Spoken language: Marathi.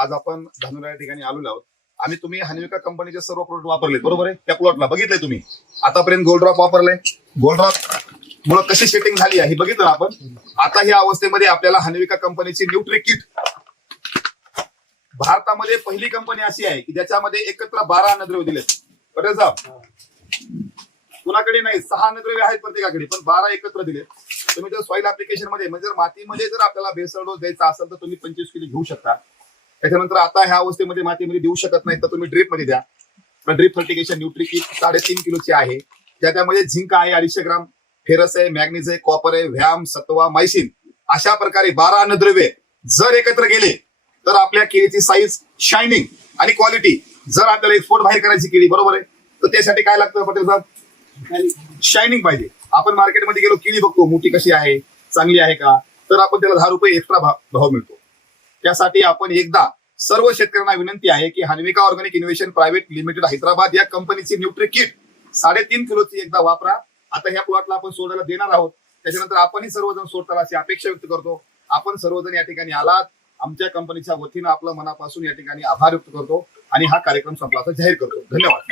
आज आपण धानोरा या ठिकाणी आलेलो आहोत आणि तुम्ही हनविका कंपनीचे सर्व प्रोडक्ट वापरले, बरोबर आहे? त्या प्लॉटला बघितलंय तुम्ही आतापर्यंत गोल्ड ड्रॉप वापरले, गोल्ड ड्रॉप मुळे कशी सेटिंग झाली आहे हे बघितलं ना आपण. आता ह्या अवस्थेमध्ये आपल्याला हनविका कंपनीची न्यूट्री किट, भारतामध्ये पहिली कंपनी अशी आहे की ज्याच्यामध्ये एकत्र 12 अन्नद्रव्य दिलेत. पटेल साहेब, कुणाकडे नाही, 6 अन्नद्रव्य आहेत प्रत्येकाकडे, पण 12 एकत्र दिलेत. तुम्ही जर सॉइल ऍप्लिकेशन मध्ये म्हणजे जर मातीमध्ये जर आपल्याला बेसल डोस द्यायचा असेल तर तुम्ही 25 किलो घेऊ शकता. त्याच्यानंतर आता ह्या अवस्थेमध्ये मातीमध्ये देऊ शकत नाही तर तुम्ही ड्रिप मध्ये द्या. ड्रिप फर्टिगेशन न्यूट्री किट 3.5 किलोची आहे. त्यामध्ये झिंक आहे 250 ग्राम, फेरस आहे, मॅग्नीज आहे, कॉपर आहे, व्यायाम, सत्वा, मायसिन, अशा प्रकारे 12 अन्नद्रव्ये जर एकत्र गेले तर आपल्या केळीची साईज, शायनिंग आणि क्वालिटी, जर आपल्याला एक्सपोर्ट बाहेर करायची केळी, बरोबर आहे, तर त्यासाठी काय लागतं पटेल साहेब? शायनिंग पाहिजे. आपण मार्केटमध्ये गेलो, केळी बघतो मोठी कशी आहे, चांगली आहे का, तर आपण त्याला 10 रुपये एक्स्ट्रा भाव मिळतो. त्यासाठी आपण एकदा सर्व शेतकऱ्यांना विनंती आहे की Hanvika organic innovation private limited Hyderabad या कंपनीची न्यूट्री किट 3.5 किलोची एकदा वापरा. आता ह्या प्लॉटला आपण सोडायला देणार आहोत, त्याच्यानंतर आपणही सर्वजण सोडताल अशी अपेक्षा व्यक्त करतो. आपण सर्वजण या ठिकाणी आलात, आमच्या कंपनीच्या वतीनं आपलं मनापासून या ठिकाणी आभार व्यक्त करतो आणि हा कार्यक्रम संपला असं जाहीर करतो. धन्यवाद.